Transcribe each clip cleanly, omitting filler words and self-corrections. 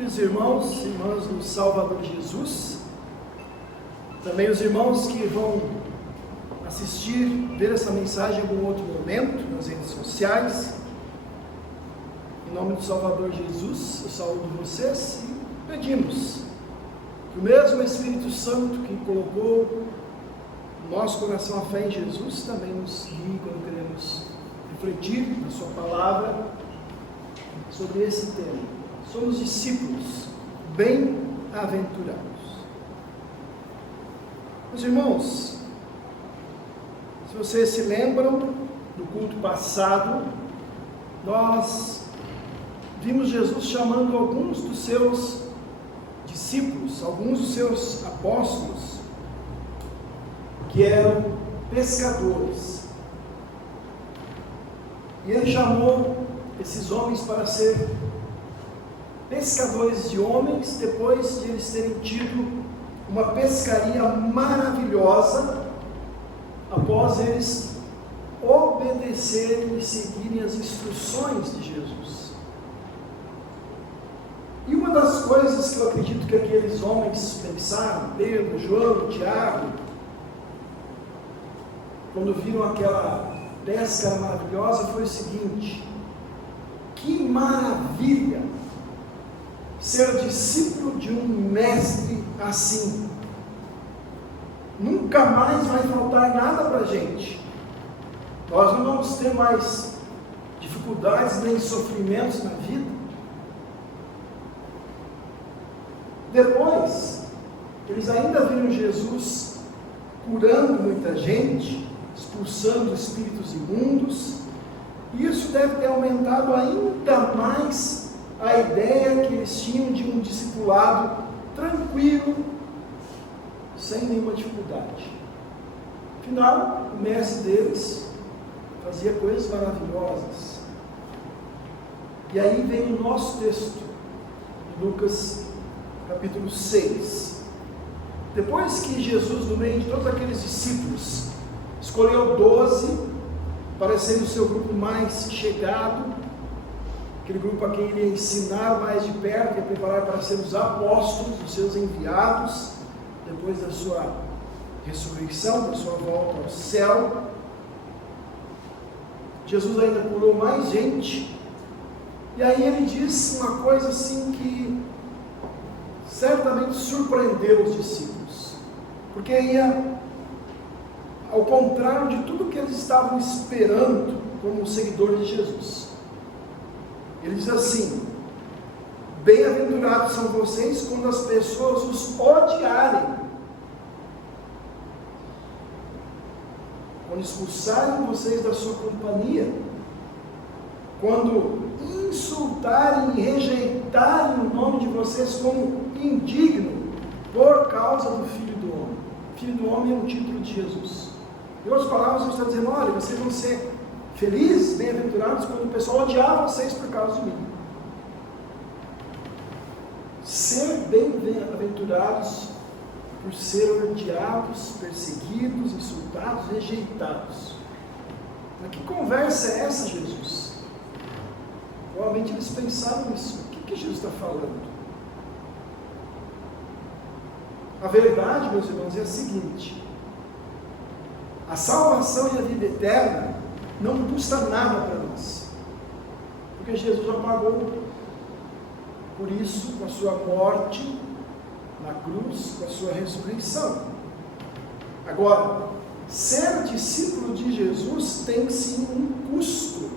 Queridos irmãos e irmãs do Salvador Jesus, também os irmãos que vão assistir, ver essa mensagem em algum outro momento, nas redes sociais, em nome do Salvador Jesus, eu saúdo vocês e pedimos que o mesmo Espírito Santo que colocou no nosso coração a fé em Jesus, também nos guie quando queremos refletir na sua palavra sobre esse tema. Somos discípulos bem-aventurados. Meus irmãos, se vocês se lembram do culto passado, nós vimos Jesus chamando alguns dos seus discípulos, alguns dos seus apóstolos, que eram pescadores. E ele chamou esses homens para ser pescadores de homens, depois de eles terem tido uma pescaria maravilhosa, após eles obedecerem e seguirem as instruções de Jesus. E uma das coisas que eu acredito que aqueles homens pensaram, Pedro, João, Tiago, quando viram aquela pesca maravilhosa, foi o seguinte: que maravilha ser discípulo de um mestre assim. Nunca mais vai faltar nada para a gente. Nós não vamos ter mais dificuldades nem sofrimentos na vida. Depois, eles ainda viram Jesus curando muita gente, expulsando espíritos imundos. E isso deve ter aumentado ainda mais a ideia que eles tinham de um discipulado tranquilo, sem nenhuma dificuldade. Afinal, o mestre deles fazia coisas maravilhosas. E aí vem o nosso texto, Lucas capítulo 6. Depois que Jesus, no meio de todos aqueles discípulos, escolheu 12, para ser o seu grupo mais chegado, aquele grupo a quem ele ia ensinar mais de perto, ia preparar para ser os apóstolos, os seus enviados, depois da sua ressurreição, da sua volta ao céu. Jesus ainda curou mais gente, e aí ele disse uma coisa assim que certamente surpreendeu os discípulos, porque ia ao contrário de tudo que eles estavam esperando como seguidores de Jesus. Ele diz assim: bem-aventurados são vocês quando as pessoas os odiarem, quando expulsarem vocês da sua companhia, quando insultarem e rejeitarem o nome de vocês como indigno por causa do Filho do Homem. Filho do Homem é um título de Jesus. Em outras palavras, ele está dizendo: olha, vocês vão ser felizes, bem-aventurados, quando o pessoal odiar vocês por causa de mim. Ser bem-aventurados por ser odiados, perseguidos, insultados, rejeitados. Mas que conversa é essa, Jesus? Provavelmente eles pensaram nisso. O que Jesus está falando? A verdade, meus irmãos, é a seguinte: a salvação e a vida eterna não custa nada para nós, porque Jesus já pagou por isso com a sua morte na cruz, com a sua ressurreição. Agora, ser discípulo de Jesus tem sim um custo,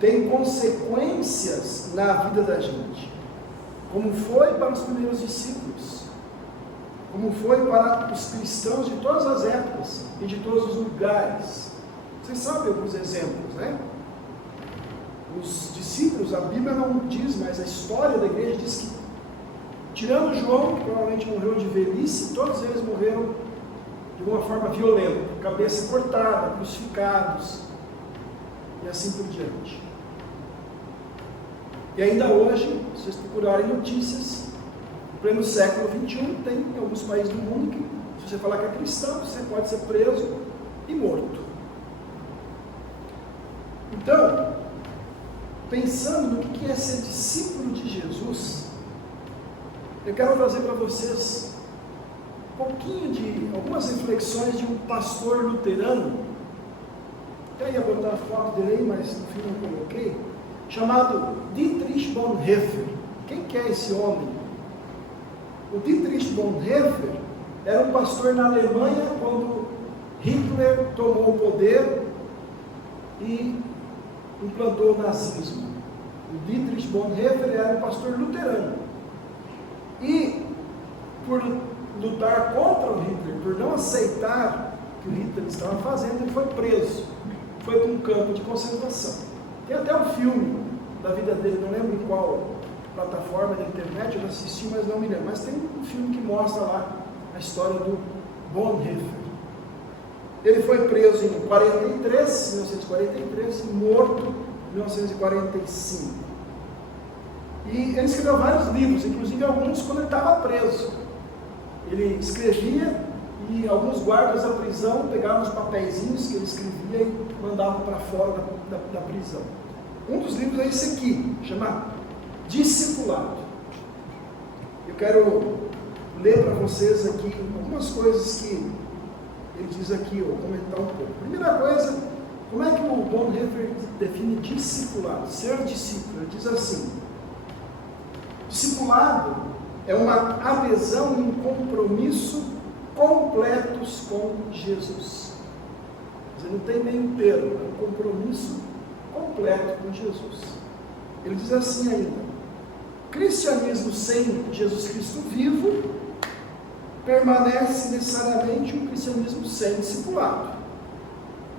tem consequências na vida da gente, como foi para os primeiros discípulos, como foi para os cristãos de todas as épocas e de todos os lugares. Vocês sabem alguns exemplos, né? Os discípulos, a Bíblia não diz, mas a história da igreja diz que, tirando João, que provavelmente morreu de velhice, todos eles morreram de uma forma violenta, cabeça cortada, crucificados, e assim por diante. E ainda hoje, se vocês procurarem notícias, no pleno século XXI, tem em alguns países do mundo que, se você falar que é cristão, você pode ser preso e morto. Então, pensando no que é ser discípulo de Jesus, Eu quero trazer para vocês um pouquinho de algumas reflexões de um pastor luterano. Eu ia botar a foto dele aí, mas no fim não coloquei. Chamado Dietrich Bonhoeffer. Quem que é esse homem? O Dietrich Bonhoeffer era um pastor na Alemanha quando Hitler tomou o poder e implantou o nazismo. O Dietrich Bonhoeffer era um pastor luterano. E por lutar contra o Hitler, por não aceitar o que o Hitler estava fazendo, ele foi preso. Foi para um campo de concentração. Tem até um filme da vida dele, não lembro em qual plataforma da internet eu assisti, mas não me lembro. Mas tem um filme que mostra lá a história do Bonhoeffer. Ele foi preso em 1943, e morto em 1945. E ele escreveu vários livros, inclusive alguns quando ele estava preso. Ele escrevia e alguns guardas da prisão pegavam os papeizinhos que ele escrevia e mandavam para fora da prisão. Um dos livros é esse aqui, chama Discipulado. Eu quero ler para vocês aqui algumas coisas que ele diz aqui, ou comentar um pouco. Primeira coisa, como é que o Bonhoeffer define discipulado? Ser discípulo. Ele diz assim: discipulado é uma adesão e um compromisso completos com Jesus. Ele não tem meio termo, é um compromisso completo com Jesus. Ele diz assim ainda: cristianismo sem Jesus Cristo vivo permanece necessariamente um cristianismo sem discipulado.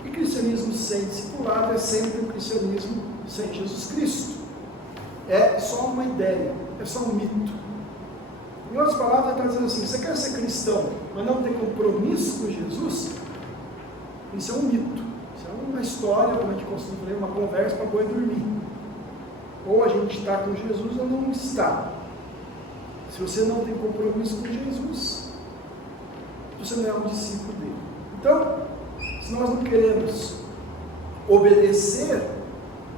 E cristianismo sem discipulado é sempre um cristianismo sem Jesus Cristo. É só uma ideia, é só um mito. Em outras palavras, ele está dizendo assim: você quer ser cristão, mas não ter compromisso com Jesus? Isso é um mito, isso é uma história, como a gente costuma ler, uma conversa para boi dormir. Ou a gente está com Jesus ou não está. Se você não tem compromisso com Jesus, você não é um discípulo dele. Então, se nós não queremos obedecer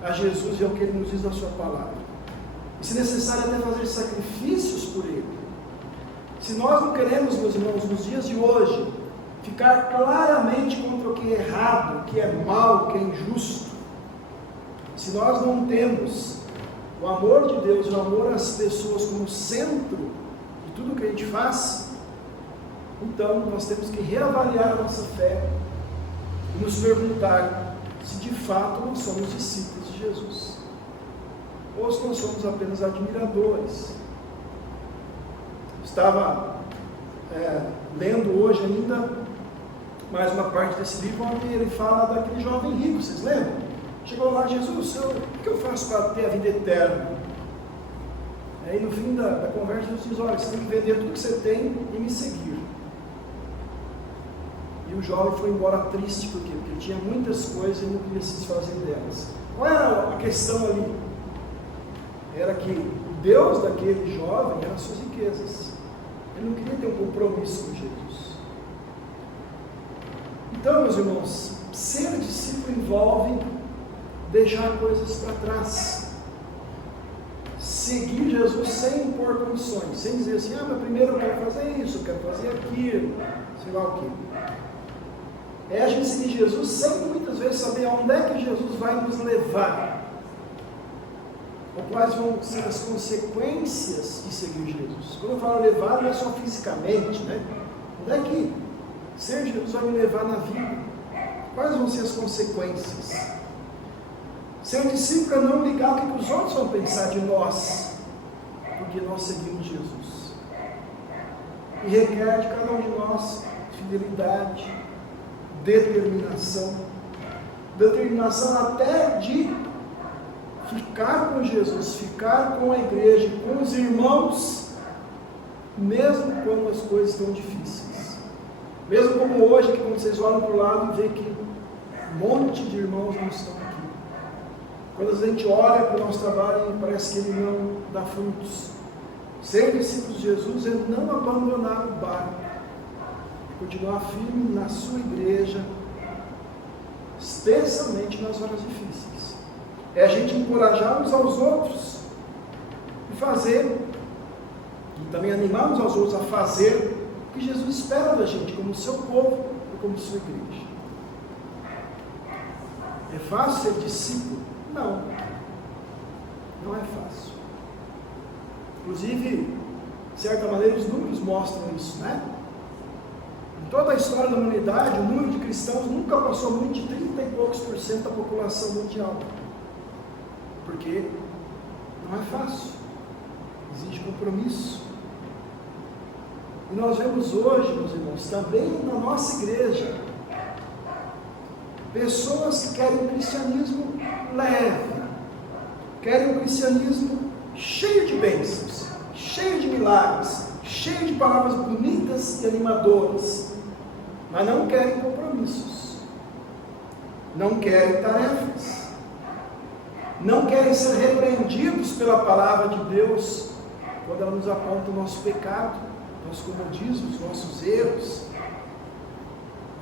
a Jesus e ao que ele nos diz na sua palavra, e se necessário até fazer sacrifícios por ele, se nós não queremos, meus irmãos, nos dias de hoje, ficar claramente contra o que é errado, o que é mal, o que é injusto, se nós não temos o amor de Deus, o amor às pessoas como centro de tudo que a gente faz, então nós temos que reavaliar a nossa fé e nos perguntar se de fato nós somos discípulos de Jesus, ou se nós somos apenas admiradores. Estava lendo hoje ainda mais uma parte desse livro, onde ele fala daquele jovem rico, vocês lembram? Chegou lá: Jesus, o que eu faço para ter a vida eterna? Aí no fim da conversa, Jesus diz: olha, você tem que vender tudo que você tem e me seguir. E o jovem foi embora triste, por quê? Porque ele tinha muitas coisas e não queria se desfazer delas. Qual era a questão ali? Era que o Deus daquele jovem eram as suas riquezas. Ele não queria ter um compromisso com Jesus. Então, meus irmãos, ser discípulo envolve deixar coisas para trás, seguir Jesus sem impor condições, sem dizer assim: mas primeiro eu quero fazer isso, eu quero fazer aquilo, sei lá o que. É a gente seguir Jesus sem muitas vezes saber aonde é que Jesus vai nos levar, ou quais vão ser as consequências de seguir Jesus. Quando eu falo levar, não é só fisicamente, né? Onde é que ser Jesus vai me levar na vida? Quais vão ser as consequências? Ser um discípulo é não ligar o que os outros vão pensar de nós, porque nós seguimos Jesus. E requer de cada um de nós fidelidade, determinação até de ficar com Jesus, ficar com a igreja, com os irmãos, mesmo quando as coisas estão difíceis. Mesmo como hoje, que quando vocês olham para o lado e vê que um monte de irmãos não estão aqui. Quando a gente olha para o nosso trabalho e parece que ele não dá frutos. Ser discípulo de Jesus é não abandonar o barco, é continuar firme na sua igreja, especialmente nas horas difíceis. É a gente encorajar uns aos outros e fazer e também animar uns aos outros a fazer o que Jesus espera da gente, como seu povo e como sua igreja. É fácil ser discípulo? Não. Não é fácil. Inclusive, de certa maneira, os números mostram isso, né? Em toda a história da humanidade, o número de cristãos nunca passou muito de 30 e poucos % da população mundial. Porque não é fácil. Exige compromisso. E nós vemos hoje, meus irmãos, também na nossa igreja, pessoas que querem um cristianismo leve, querem um cristianismo cheio de bênçãos, cheio de milagres, cheio de palavras bonitas e animadoras, mas não querem compromissos, não querem tarefas, não querem ser repreendidos pela palavra de Deus, quando ela nos aponta o nosso pecado, nossos comodismos, nossos erros.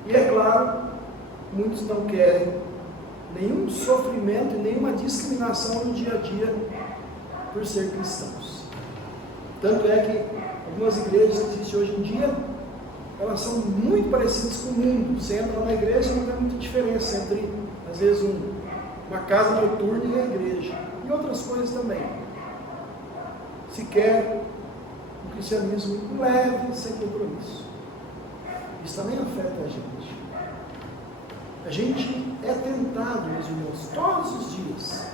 E é claro, muitos não querem nenhum sofrimento e nenhuma discriminação no dia a dia por ser cristãos. Tanto é que algumas igrejas que existem hoje em dia, elas são muito parecidas com o mundo. Você entra na igreja, não tem muita diferença entre, às vezes, uma casa noturna e a igreja, e outras coisas também. Se quer um cristianismo leve, sem compromisso. Isso também afeta a gente. A gente é tentado, meus irmãos, todos os dias,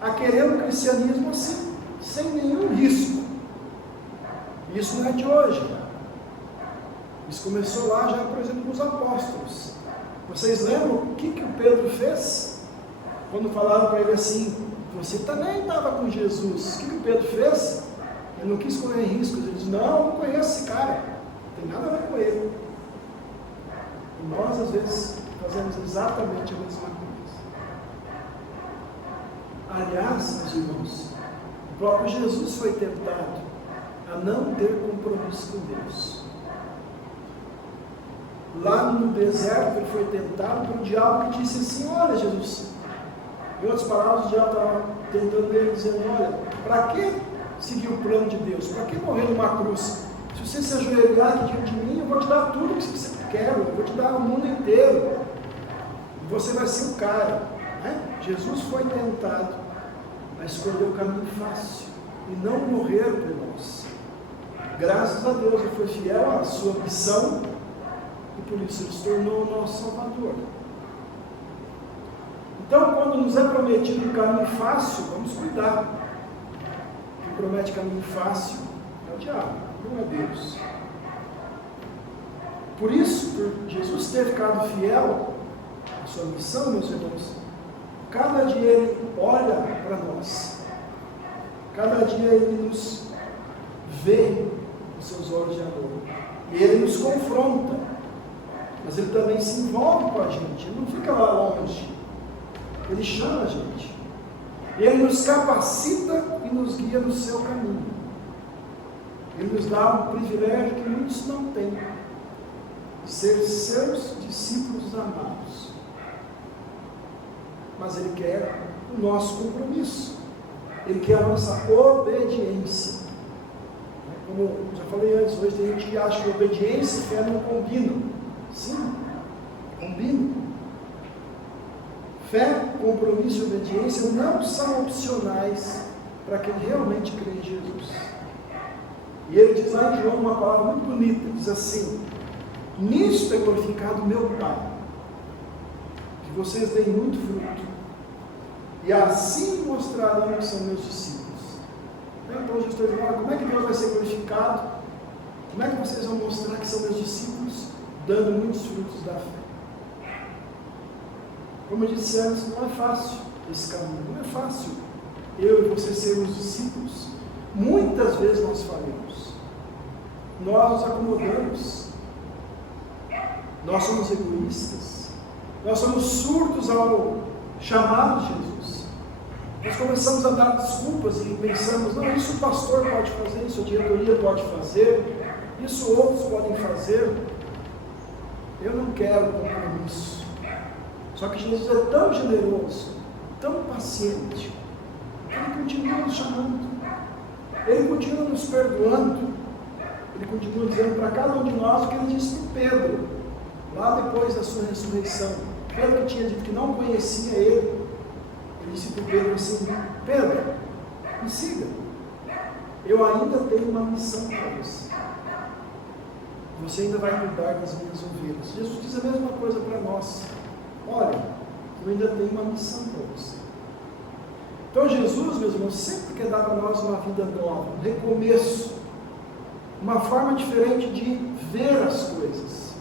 a querer um cristianismo assim, sem nenhum risco. Isso não é de hoje. Isso começou lá já, por exemplo, com os apóstolos. Vocês lembram o que o Pedro fez? Quando falaram para ele assim, você também estava com Jesus. O que o Pedro fez? Ele não quis correr riscos. Ele disse, não, eu não conheço esse cara. Não tem nada a ver com ele. E nós, às vezes, fazemos exatamente a mesma coisa. Aliás, meus irmãos, o próprio Jesus foi tentado a não ter compromisso com Deus. Lá no deserto ele foi tentado por um diabo que disse assim, olha Jesus, em outras palavras o diabo estava tentando ele, dizendo, olha, para que seguir o plano de Deus? Para que morrer numa cruz? Se você se ajoelhar aqui diante de mim, eu vou te dar tudo o que você quer, eu vou te dar o mundo inteiro. E você vai ser o cara. Né? Jesus foi tentado a escolher o caminho fácil e não morrer por nós. Graças a Deus ele foi fiel à sua missão e por isso ele se tornou o nosso Salvador. Então, quando nos é prometido um caminho fácil, vamos cuidar. Quem promete caminho fácil é o diabo, não é Deus. Por isso, por Jesus ter ficado fiel à sua missão, meus irmãos, cada dia ele olha para nós, cada dia ele nos vê com seus olhos de amor, e ele nos confronta, mas ele também se envolve com a gente, ele não fica lá longe, ele chama a gente, ele nos capacita e nos guia no seu caminho, ele nos dá um privilégio que muitos não têm, de ser seus discípulos amados, mas ele quer o nosso compromisso, ele quer a nossa obediência. Como já falei antes, hoje tem gente que acha que obediência e fé não combinam. Sim, combinam. Fé, compromisso e obediência não são opcionais para quem realmente crê em Jesus. E ele diz lá em João uma palavra muito bonita, diz assim, nisto é glorificado meu Pai, que vocês deem muito fruto, e assim mostrarão que são meus discípulos. Então Jesus está dizendo, como é que Deus vai ser glorificado? Como é que vocês vão mostrar que são meus discípulos? Dando muitos frutos da fé. Como eu disse antes, não é fácil esse caminho, não é fácil eu e você sermos discípulos. Muitas vezes nós falhamos, nós nos acomodamos, nós somos egoístas, nós somos surdos ao chamado de Jesus. Nós começamos a dar desculpas e pensamos, não, isso o pastor pode fazer, isso a diretoria pode fazer, isso outros podem fazer. Eu não quero compromisso. Só que Jesus é tão generoso, tão paciente, que ele continua nos chamando. Ele continua nos perdoando. Ele continua dizendo para cada um de nós o que ele disse para Pedro, lá depois da sua ressurreição. Pedro que tinha dito que não conhecia ele disse para Pedro assim: Pedro, me siga, eu ainda tenho uma missão para você. Você ainda vai cuidar das minhas ovelhas. Jesus diz a mesma coisa para nós: olha, eu ainda tenho uma missão para você. Então Jesus, meus irmãos, sempre quer dar para nós uma vida nova, um recomeço, uma forma diferente de ver as coisas,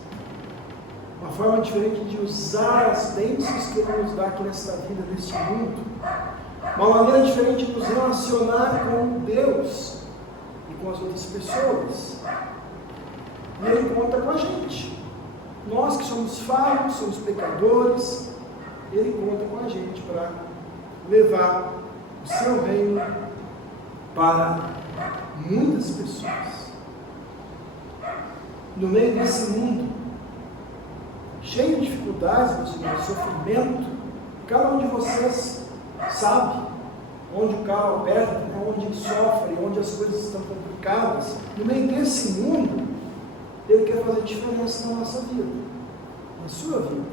uma forma diferente de usar as bênçãos que Ele nos dá aqui nesta vida, neste mundo, uma maneira diferente de nos relacionar com Deus e com as outras pessoas. E Ele conta com a gente. Nós que somos falhos, somos pecadores, Ele conta com a gente para levar o seu reino para muitas pessoas. No meio desse mundo cheio de dificuldades, meus irmãos, sofrimento, cada um de vocês sabe onde o carro aperta, onde sofre, onde as coisas estão complicadas. No meio desse mundo, Ele quer fazer diferença na nossa vida, na sua vida.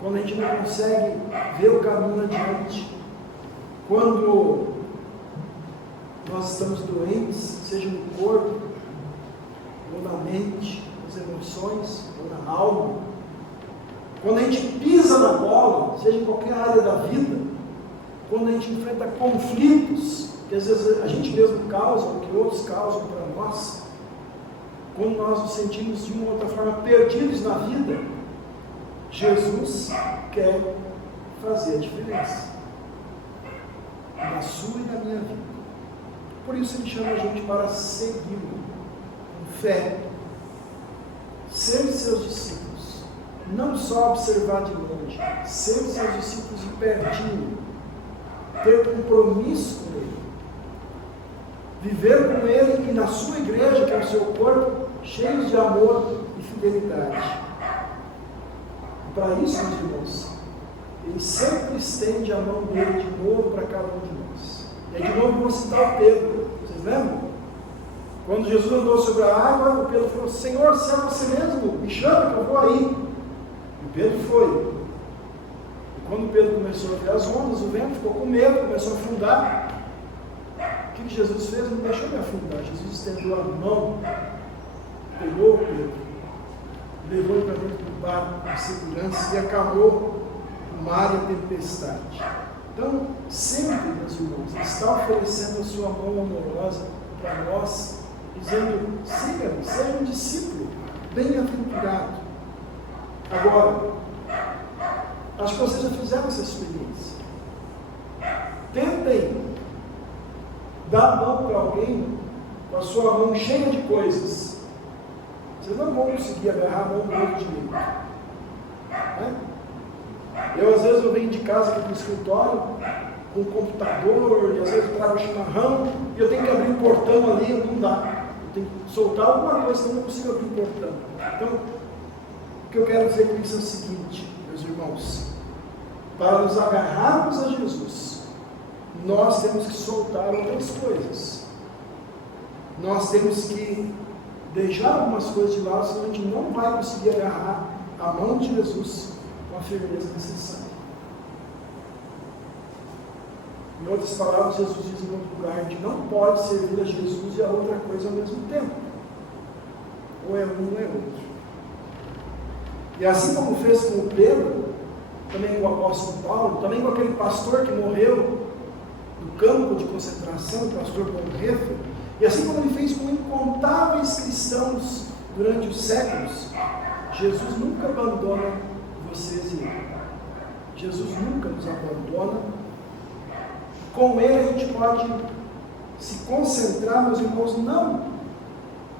Quando a gente não consegue ver o caminho adiante, quando nós estamos doentes, seja no corpo, ou na mente, nas emoções, ou na alma, quando a gente pisa na bola, seja em qualquer área da vida, quando a gente enfrenta conflitos, que às vezes a gente mesmo causa, ou que outros causam para nós, quando nós nos sentimos de uma ou outra forma perdidos na vida, Jesus quer fazer a diferença na sua e na minha vida. Por isso Ele chama a gente para segui-lo com fé, ser seus discípulos, não só observar de longe, ser seus discípulos de pertinho, ter compromisso com Ele, viver com Ele e na sua igreja, que é o seu corpo, cheios de amor e fidelidade. E para isso, meus irmãos, Ele sempre estende a mão dele de novo para cada um de nós. E aí de novo vou citar o Pedro, vocês lembram? Quando Jesus andou sobre a água, o Pedro falou: Senhor, se é você mesmo, me chama que eu vou aí. E Pedro foi. E quando Pedro começou a ver as ondas, o vento ficou com medo, começou a afundar. O que Jesus fez? Não deixou ele afundar. Jesus estendeu a mão, pegou o Pedro, levou ele para dentro do barco com segurança e acalmou o mar e a tempestade. Então, sempre, meus irmãos, Ele está oferecendo a sua mão amorosa para nós, dizendo: siga-me, seja um discípulo bem-aventurado. Agora, acho que vocês já fizeram essa experiência. Tentem dar a mão para alguém com a sua mão cheia de coisas. Vocês não vão conseguir agarrar a mão do outro direito. Né? Às vezes eu venho de casa aqui para o escritório com o computador, e às vezes eu trago chimarrão, e eu tenho que abrir o portão ali, não dá. Eu tenho que soltar alguma coisa, senão eu não consigo abrir o portão. Então, o que eu quero dizer com isso é o seguinte, meus irmãos: para nos agarrarmos a Jesus, nós temos que soltar outras coisas. Nós temos que deixar algumas coisas de lado, senão a gente não vai conseguir agarrar a mão de Jesus com a firmeza necessária. Em outras palavras, Jesus diz em outro lugar: a gente não pode servir a Jesus e a outra coisa ao mesmo tempo. Ou é um ou é outro. E assim como fez com o Pedro, também com o apóstolo Paulo, também com aquele pastor que morreu no campo de concentração, o pastor Bonhoeffer, e assim como ele fez com incontáveis cristãos durante os séculos, Jesus nunca abandona vocês e eu. Jesus nunca nos abandona. Com Ele a gente pode se concentrar, meus irmãos, não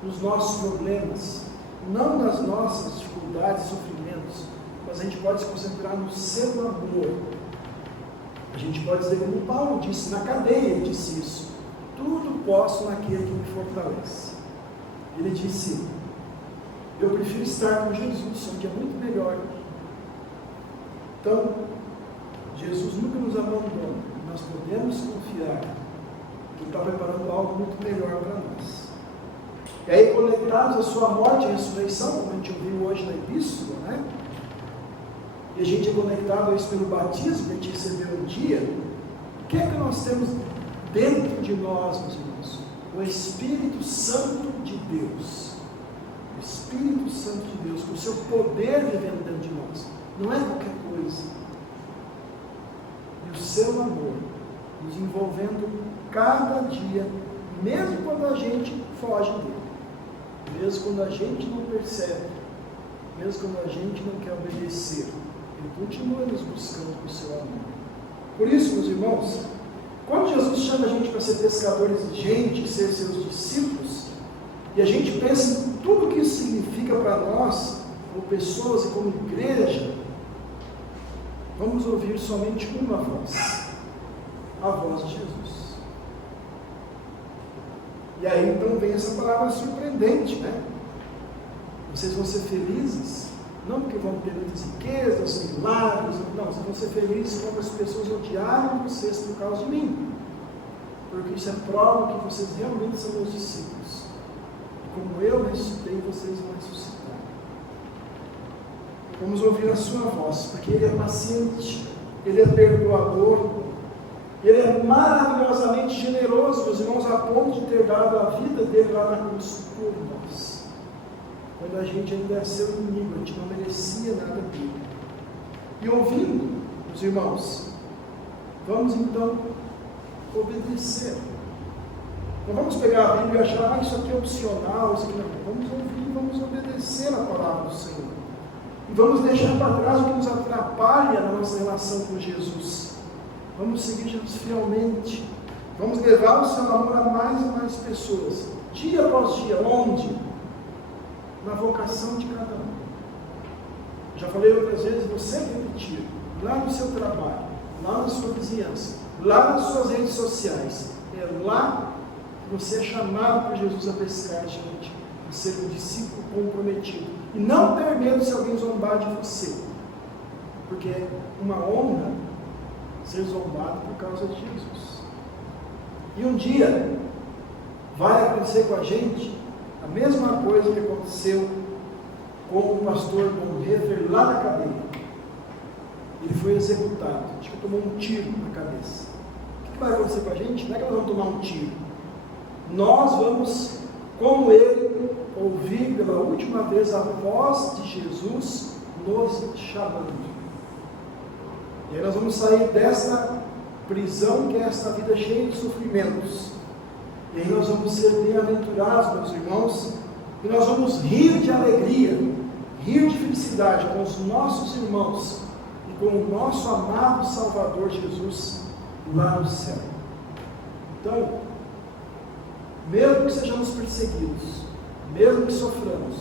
nos nossos problemas, não nas nossas dificuldades e sofrimentos, mas a gente pode se concentrar no seu amor. A gente pode dizer como Paulo disse na cadeia, ele disse isso: tudo posso naquele que me fortalece. Ele disse: eu prefiro estar com Jesus, onde é muito melhor. Então, Jesus nunca nos abandona. Nós podemos confiar que está preparando algo muito melhor para nós. E aí, conectados à sua morte e ressurreição, como a gente ouviu hoje na epístola, né? E a gente é conectado a isso pelo batismo, que a gente recebeu um dia. O que é que nós temos dentro de nós, meus irmãos? O Espírito Santo de Deus. O Espírito Santo de Deus, com o seu poder vivendo dentro de nós. Não é qualquer coisa. E o seu amor nos envolvendo cada dia, mesmo quando a gente foge dele. Mesmo quando a gente não percebe, mesmo quando a gente não quer obedecer, Ele continua nos buscando com o seu amor. Por isso, meus irmãos, quando Jesus chama a gente para ser pescadores de gente, ser seus discípulos, e a gente pensa em tudo que isso significa para nós, como pessoas e como igreja, vamos ouvir somente uma voz, a voz de Jesus. E aí então vem essa palavra surpreendente, né? Vocês vão ser felizes, não porque vão ter muitas riquezas, milagres, não, vocês vão ser felizes quando as pessoas odiarem vocês por causa de mim, porque isso é prova que vocês realmente são meus discípulos. E como eu ressuscitei, vocês vão ressuscitar. Vamos ouvir a sua voz, porque Ele é paciente, Ele é perdoador, Ele é maravilhosamente generoso, meus irmãos, a ponto de ter dado a vida dele lá na cruz por nós. Quando a gente ainda é seu inimigo, a gente não merecia nada dele. E ouvindo, meus irmãos, vamos então obedecer. Não vamos pegar a Bíblia e achar, isso aqui é opcional, isso aqui não. Vamos ouvir, vamos obedecer a palavra do Senhor. E vamos deixar para trás o que nos atrapalha na nossa relação com Jesus. Vamos seguir Jesus fielmente. Vamos levar o seu amor a mais e mais pessoas. Dia após dia. Onde? Na vocação de cada um. Já falei outras vezes, você repetir. Lá no seu trabalho, lá na sua vizinhança, lá nas suas redes sociais. É lá que você é chamado por Jesus a pescar, gente. A ser um discípulo comprometido. E não ter medo se alguém zombar de você. Porque é uma honra ser zombado por causa de Jesus. E um dia vai acontecer com a gente a mesma coisa que aconteceu com o pastor Bonhoeffer lá na cadeia. Ele foi executado, acho que tomou um tiro na cabeça. O que vai acontecer com a gente? Não é que nós vamos tomar um tiro. Nós vamos, como ele, ouvir pela última vez a voz de Jesus nos chamando. E aí nós vamos sair dessa prisão que é esta vida cheia de sofrimentos. E aí nós vamos ser bem-aventurados, meus irmãos, e nós vamos rir de alegria, rir de felicidade com os nossos irmãos e com o nosso amado Salvador Jesus lá no céu. Então, mesmo que sejamos perseguidos, mesmo que soframos,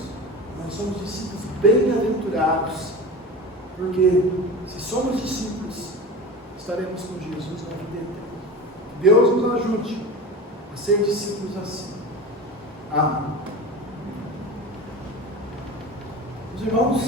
nós somos discípulos bem-aventurados, porque se somos discípulos, estaremos com Jesus na vida eterna. Que Deus nos ajude a ser discípulos assim. Amém. Os irmãos,